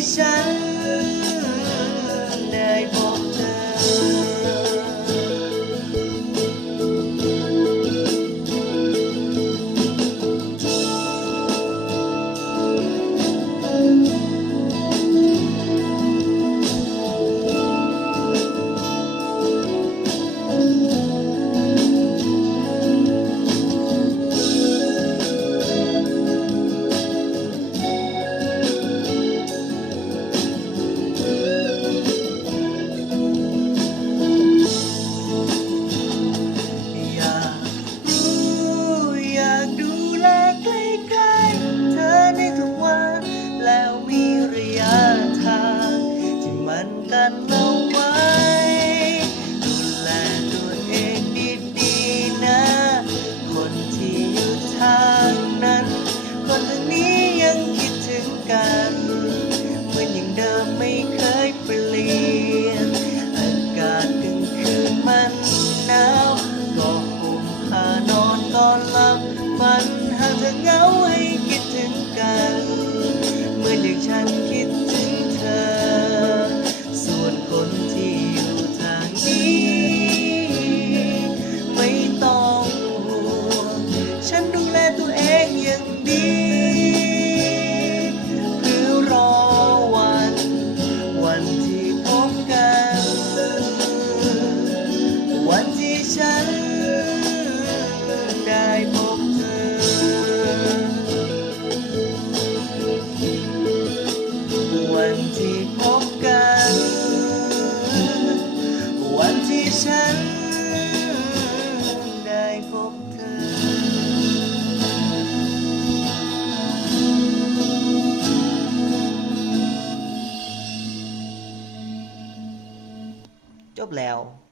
山。 ฉันคิดถึงเธอ ส่วนคนที่อยู่ทางนี้ ไม่ต้องห่วงฉันดูแลตัวเองอย่างดี หรือรอวัน วันที่พบกัน วันที่ฉัน chốt lèo.